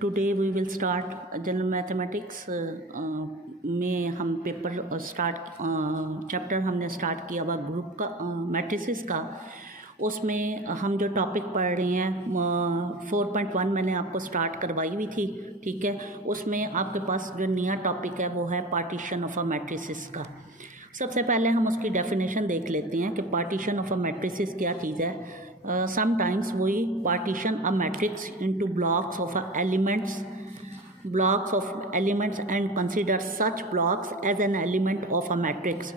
Today we will start general mathematics में हम paper chapter हमने स्टार्ट किया हुआ ग्रुप का मैट्रिसेस का। उसमें हम जो टॉपिक पढ़ रहे हैं 4.1 मैंने आपको स्टार्ट करवाई हुई थी, ठीक है। उसमें आपके पास जो नया टॉपिक है वो है पार्टीशन ऑफ अ मैट्रिसेस का। सबसे पहले हम उसकी डेफिनेशन देख लेते हैं कि पार्टीशन ऑफ अ मैट्रिसेस क्या चीज़ है। Sometimes we partition a matrix into blocks of elements and consider such blocks as an element of a matrix.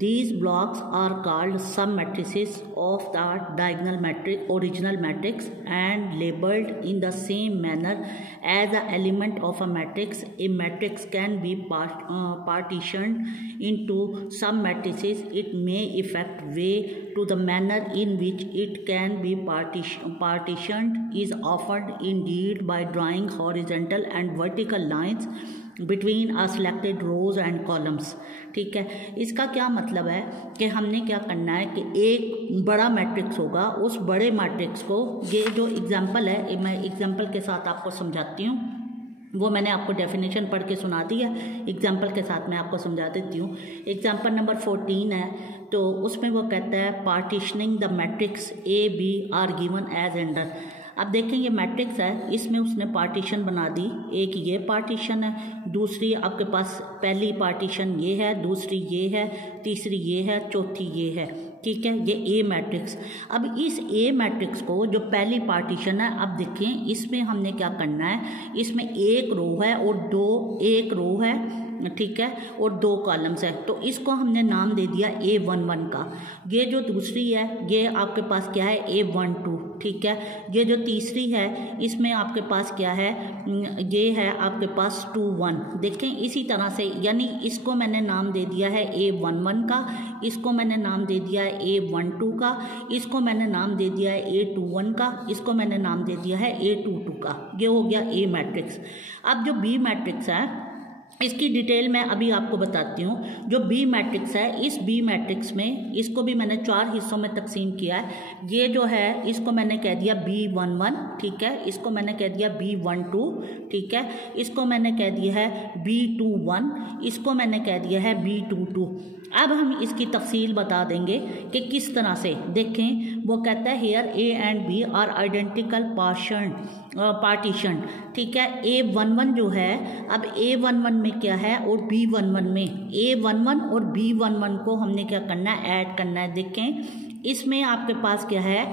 These blocks are called sub-matrices of the diagonal matrix, original matrix, and labeled in the same manner as an element of a matrix. A matrix can be partitioned into sub-matrices. It may affect way to the manner in which it can be partitioned is offered indeed by drawing horizontal and vertical lines between a selected rows and columns, ठीक है। इसका क्या मतलब है कि हमने क्या करना है कि एक बड़ा मैट्रिक्स होगा, उस बड़े मैट्रिक्स को, ये जो एग्जांपल है मैं एग्जांपल के साथ आपको समझाती हूँ, वो मैंने आपको डेफिनेशन पढ़ के सुना दी है, एग्जांपल के साथ मैं आपको समझा देती हूँ। एग्जांपल नंबर 14 है, तो उसमें वो कहता है partitioning the matrix A B are given as under. अब देखें ये मैट्रिक्स है, इसमें उसने पार्टीशन बना दी। एक ये पार्टीशन है, दूसरी आपके पास पहली पार्टीशन ये है, दूसरी ये है, तीसरी ये है, चौथी ये है, ठीक है। ये ए मैट्रिक्स। अब इस ए मैट्रिक्स को जो पहली पार्टीशन है, अब देखें इसमें हमने क्या करना है, इसमें एक रो है और एक रो है, ठीक है, और 2 कॉलम्स है, तो इसको हमने नाम दे दिया A11 का। ये जो दूसरी है ये आपके पास क्या है A12, ठीक है। ये जो तीसरी है इसमें आपके पास क्या है, ये है आपके पास 21। देखें इसी तरह से, यानी इसको मैंने नाम दे दिया है A11 का, इसको मैंने नाम दे दिया है A12 का, इसको मैंने नाम दे दिया है A21 का, इसको मैंने नाम दे दिया है A22 का। ये हो गया A मैट्रिक्स। अब जो B मैट्रिक्स है इसकी डिटेल मैं अभी आपको बताती हूँ। जो बी मैट्रिक्स है, इस बी मैट्रिक्स में इसको भी मैंने 4 हिस्सों में तकसीम किया है। ये जो है इसको मैंने कह दिया B11, ठीक है, इसको मैंने कह दिया B12, ठीक है, इसको मैंने कह दिया है B21, इसको मैंने कह दिया है B22। अब हम इसकी तफसील बता देंगे कि किस तरह से। देखें वो कहता है here A and B are identical partition, ठीक है। A11 जो है, अब A11 में क्या है और B11 में, A11 और B11 को हमने क्या करना है, ऐड करना है। देखें इसमें आपके पास क्या है,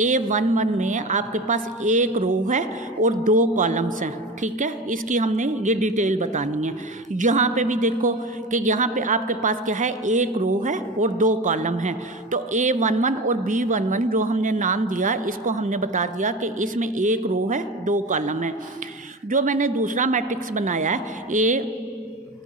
A11 में आपके पास एक रो है और 2 कॉलम्स हैं, ठीक है। इसकी हमने ये डिटेल बतानी है। यहाँ पे भी देखो कि यहाँ पे आपके पास क्या है, एक रो है और 2 कॉलम हैं। तो A11 और B11 जो हमने नाम दिया, इसको हमने बता दिया कि इसमें एक रो है, 2 कॉलम है। जो मैंने दूसरा मैट्रिक्स बनाया है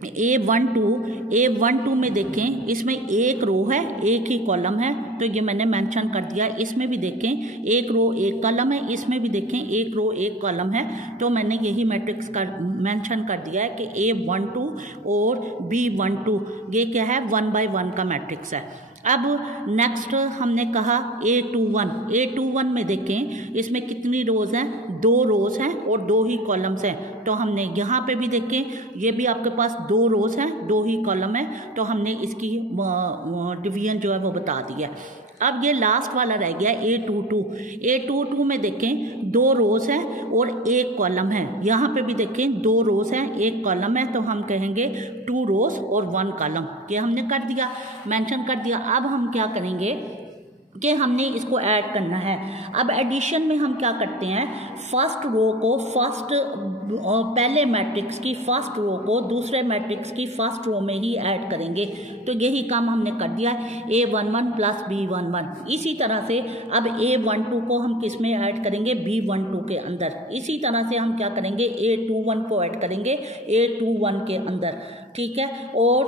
A12 में देखें इसमें एक रो है, एक ही कॉलम है, तो ये मैंने मेंशन कर दिया। इसमें भी देखें एक रो एक कॉलम है, इसमें भी देखें एक रो एक कॉलम है, तो मैंने यही मैट्रिक्स का मेंशन कर दिया है कि A12 और B12 ये क्या है, 1 by 1 का मैट्रिक्स है। अब नेक्स्ट हमने कहा A21 में देखें इसमें कितनी रोज़ हैं, 2 रोज़ हैं और 2 ही कॉलम्स हैं, तो हमने यहाँ पे भी देखें ये भी आपके पास 2 रोज़ हैं, 2 ही कॉलम है, तो हमने इसकी डिवीजन जो है वो बता दिया। अब ये लास्ट वाला रह गया A22 में देखें 2 रोज़ हैं और 1 कॉलम है। यहाँ पे भी देखें 2 रोज़ हैं, 1 कॉलम है, तो हम कहेंगे 2 रोज़ और 1 कॉलम। ये हमने कर दिया, मेंशन कर दिया। अब हम क्या करेंगे कि हमने इसको ऐड करना है। अब एडिशन में हम क्या करते हैं, फर्स्ट रो को पहले मैट्रिक्स की फर्स्ट रो को दूसरे मैट्रिक्स की फर्स्ट रो में ही ऐड करेंगे, तो यही काम हमने कर दिया A11 प्लस B11। इसी तरह से अब A12 को हम किस में ऐड करेंगे, B12 के अंदर। इसी तरह से हम क्या करेंगे, A21 को ऐड करेंगे A21 के अंदर, ठीक है, और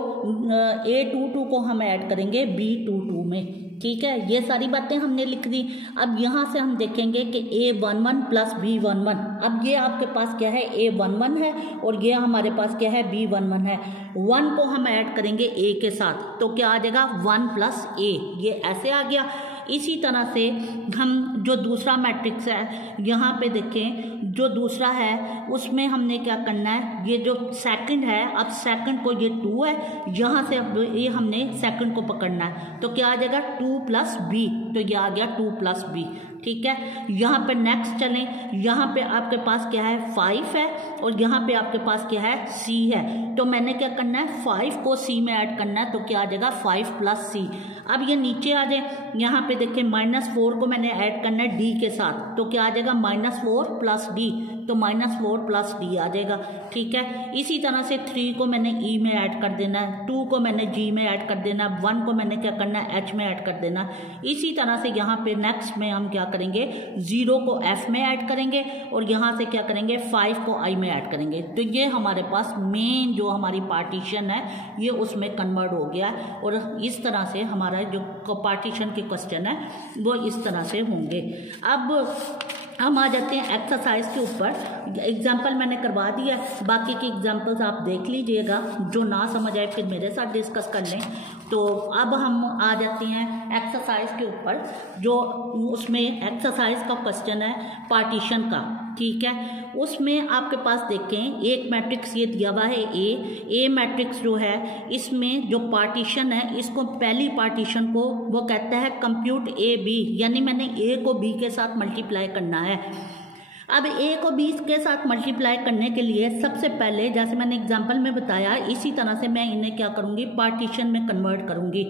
A22 को हम ऐड करेंगे B22 में, ठीक है। ये सारी बातें हमने लिख दी। अब यहाँ से हम देखेंगे कि A11 प्लस B11, अब ये आपके पास क्या है, A11 है और ये हमारे पास क्या है, B11 है। 1 को हम ऐड करेंगे A के साथ, तो क्या आ जाएगा 1 प्लस A, ये ऐसे आ गया। इसी तरह से हम जो दूसरा मैट्रिक्स है यहाँ पे देखें, जो दूसरा है उसमें हमने क्या करना है, ये जो सेकंड है, अब सेकंड को ये 2 है, यहाँ से अब ये हमने सेकंड को पकड़ना है, तो क्या आ जाएगा 2 + b, तो ये आ गया 2 + b। ठीक है, यहाँ पे नेक्स्ट चलें, यहाँ पे आपके पास क्या है 5 है और यहाँ पे आपके पास क्या है c है, तो मैंने क्या करना है 5 को c में ऐड करना है, तो क्या आ जाएगा 5 + c। अब ये नीचे आ जाए, यहाँ पे देखें -4 को मैंने ऐड करना है d के साथ, तो क्या आ जाएगा -4 + d, तो -4 + d आ जाएगा। ठीक है, इसी तरह से 3 को मैंने e में ऐड कर देना है, 2 को मैंने g में ऐड कर देना है, 1 को मैंने क्या करना है h में ऐड कर देना। इसी तरह से यहाँ पे नेक्स्ट में हम क्या करेंगे, 0 को f में ऐड करेंगे और यहाँ से क्या करेंगे 5 को i में ऐड करेंगे, तो ये हमारे पास मेन जो हमारी पार्टीशन है ये उसमें कन्वर्ट हो गया है। और इस तरह से हमारा जो पार्टीशन के क्वेश्चन है वो इस तरह से होंगे। अब हम आ जाते हैं एक्सरसाइज के ऊपर। एग्जाम्पल मैंने करवा दिया, बाकी की एग्जाम्पल्स आप देख लीजिएगा, जो ना समझ आए फिर मेरे साथ डिस्कस कर लें। तो अब हम आ जाते हैं एक्सरसाइज के ऊपर, जो उसमें एक्सरसाइज का क्वेश्चन है पार्टीशन का। ठीक है, उसमें आपके पास देखें एक मैट्रिक्स ये दिया हुआ है ए मैट्रिक्स जो है इसमें जो पार्टीशन है, इसको पहली पार्टीशन को वो कहता है कंप्यूट ए बी, यानी मैंने ए को बी के साथ मल्टीप्लाई करना है। अब ए को 20 के साथ मल्टीप्लाई करने के लिए सबसे पहले जैसे मैंने एग्जांपल में बताया इसी तरह से मैं इन्हें क्या करूंगी, पार्टीशन में कन्वर्ट करूंगी।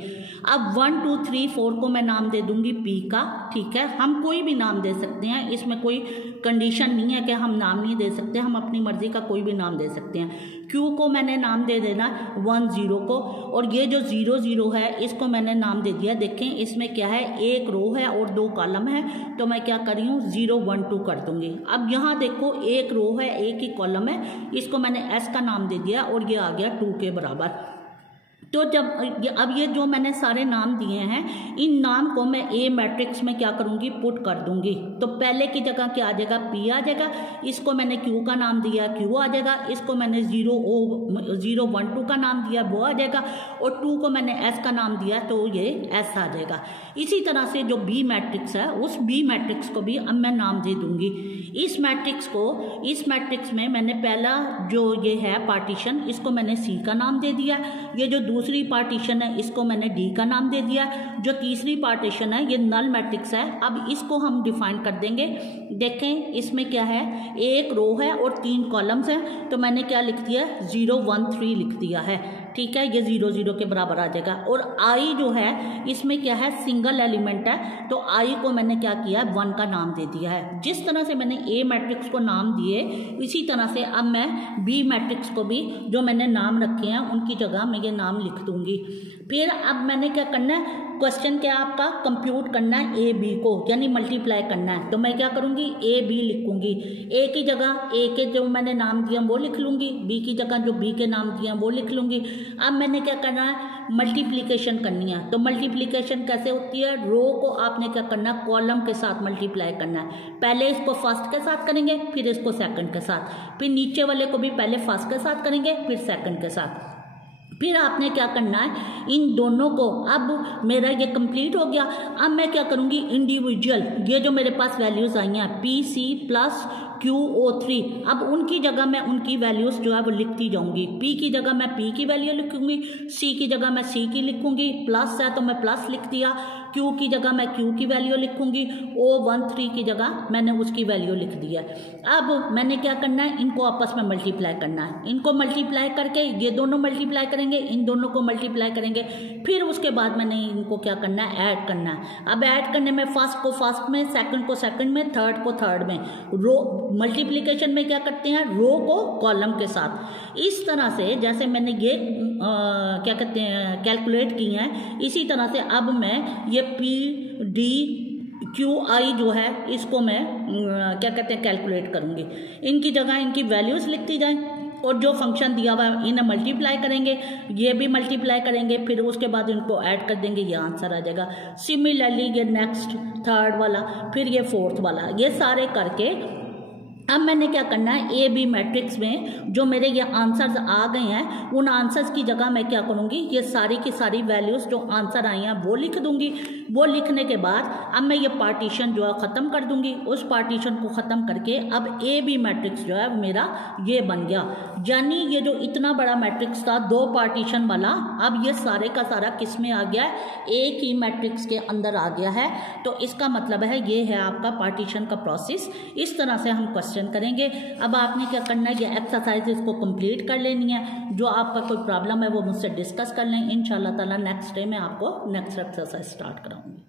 अब 1 2 3 4 को मैं नाम दे दूंगी पी का। ठीक है, हम कोई भी नाम दे सकते हैं, इसमें कोई कंडीशन नहीं है कि हम नाम नहीं दे सकते, हम अपनी मर्जी का कोई भी नाम दे सकते हैं। क्यू को मैंने नाम दे देना 1 0 को, और ये जो 0 0 है इसको मैंने नाम दे दिया। देखें इसमें क्या है, एक रो है और 2 कॉलम है, तो मैं क्या कर रही हूँ 0 1 2 कर दूंगी। अब यहाँ देखो एक रो है एक ही कॉलम है, इसको मैंने एस का नाम दे दिया और ये आ गया 2 के बराबर। तो जब अब ये जो मैंने सारे नाम दिए हैं इन नाम को मैं ए मैट्रिक्स में क्या करूंगी, पुट कर दूंगी। तो पहले की जगह क्या आ जाएगा, पी आ जाएगा, इसको मैंने क्यू का नाम दिया क्यू आ जाएगा, इसको मैंने 0 1 2 का नाम दिया वो आ जाएगा, और 2 को मैंने एस का नाम दिया तो ये एस आ जाएगा। इसी तरह से जो बी मैट्रिक्स है उस बी मैट्रिक्स को भी अब मैं नाम दे दूंगी। इस मैट्रिक्स में मैंने पहला जो ये है पार्टीशन इसको मैंने सी का नाम दे दिया, ये जो दूसरी पार्टीशन है इसको मैंने डी का नाम दे दिया, जो तीसरी पार्टीशन है ये नल मैट्रिक्स है। अब इसको हम डिफाइन कर देंगे। देखें इसमें क्या है, एक रो है और 3 कॉलम्स हैं, तो मैंने क्या लिख दिया 0 1 3 लिख दिया है। ठीक है, ये 0 0 के बराबर आ जाएगा। और आई जो है इसमें क्या है, सिंगल एलिमेंट है, तो आई को मैंने क्या किया 1 का नाम दे दिया है। जिस तरह से मैंने ए मैट्रिक्स को नाम दिए इसी तरह से अब मैं बी मैट्रिक्स को भी जो मैंने नाम रखे हैं उनकी जगह मैं ये नाम लिख दूंगी। फिर अब मैंने क्या करना है, क्वेश्चन क्या आपका, कंप्यूट करना है ए बी को, यानी मल्टीप्लाई करना है। तो मैं क्या करूंगी ए बी लिखूंगी, ए की जगह ए के जो मैंने नाम दिया वो लिख लूंगी, बी की जगह जो बी के नाम दिया वो लिख लूंगी। अब मैंने क्या करना है, मल्टीप्लिकेशन करनी है। तो मल्टीप्लिकेशन कैसे होती है, रो को आपने क्या करना है कॉलम के साथ मल्टीप्लाई करना है। पहले इसको फर्स्ट के साथ करेंगे फिर इसको सेकंड के साथ, फिर नीचे वाले को भी पहले फर्स्ट के साथ करेंगे फिर सेकंड के साथ। फिर आपने क्या करना है, इन दोनों को, अब मेरा ये कंप्लीट हो गया। अब मैं क्या करूंगी, इंडिविजुअल ये जो मेरे पास वैल्यूज आई हैं पी सी प्लस QO3, अब उनकी जगह मैं उनकी वैल्यूज जो है वो लिखती जाऊंगी। P की जगह मैं P की वैल्यू लिखूंगी, C की जगह मैं C की लिखूंगी, प्लस है तो मैं प्लस लिख दिया, Q की जगह मैं Q की वैल्यू लिखूंगी, O13 की जगह मैंने उसकी वैल्यू लिख दिया। अब मैंने क्या करना है, इनको आपस में मल्टीप्लाई करना है। इनको मल्टीप्लाई करके ये दोनों मल्टीप्लाई करेंगे, इन दोनों को मल्टीप्लाई करेंगे, फिर उसके बाद मैंने इनको क्या करना है, ऐड करना है। अब ऐड करने में फर्स्ट को फर्स्ट में, सेकंड को सेकंड में, थर्ड को थर्ड में। रो मल्टीप्लिकेशन में क्या करते हैं, रो को कॉलम के साथ। इस तरह से जैसे मैंने ये क्या कहते हैं कैलकुलेट की हैं, इसी तरह से अब मैं ये PDQI जो है इसको मैं क्या कहते हैं कैलकुलेट करूँगी। इनकी जगह इनकी वैल्यूज़ लिखती जाएं और जो फंक्शन दिया हुआ है इन्हें मल्टीप्लाई करेंगे, ये भी मल्टीप्लाई करेंगे, फिर उसके बाद इनको ऐड कर देंगे, ये आंसर आ जाएगा। सिमिलरली ये नेक्स्ट थर्ड वाला, फिर ये फोर्थ वाला, ये सारे करके अब मैंने क्या करना है, ए बी मैट्रिक्स में जो मेरे ये आंसर्स आ गए हैं उन आंसर्स की जगह मैं क्या करूँगी, ये सारी की सारी वैल्यूज़ जो आंसर आई हैं वो लिख दूंगी। वो लिखने के बाद अब मैं ये पार्टीशन जो है ख़त्म कर दूंगी। उस पार्टीशन को ख़त्म करके अब ए बी मैट्रिक्स जो है मेरा ये बन गया। यानी ये जो इतना बड़ा मैट्रिक्स था 2 पार्टीशन वाला, अब ये सारे का सारा किस में आ गया है, एक ही मैट्रिक्स के अंदर आ गया है। तो इसका मतलब है ये है आपका पार्टीशन का प्रोसेस। इस तरह से हम क्वेश्चन करेंगे। अब आपने क्या करना है, ये एक्सरसाइज इसको कंप्लीट कर लेनी है। जो आपका कोई प्रॉब्लम है वो मुझसे डिस्कस कर लें। इंशाल्लाह ताला नेक्स्ट डे में आपको नेक्स्ट एक्सरसाइज स्टार्ट कराऊंगी।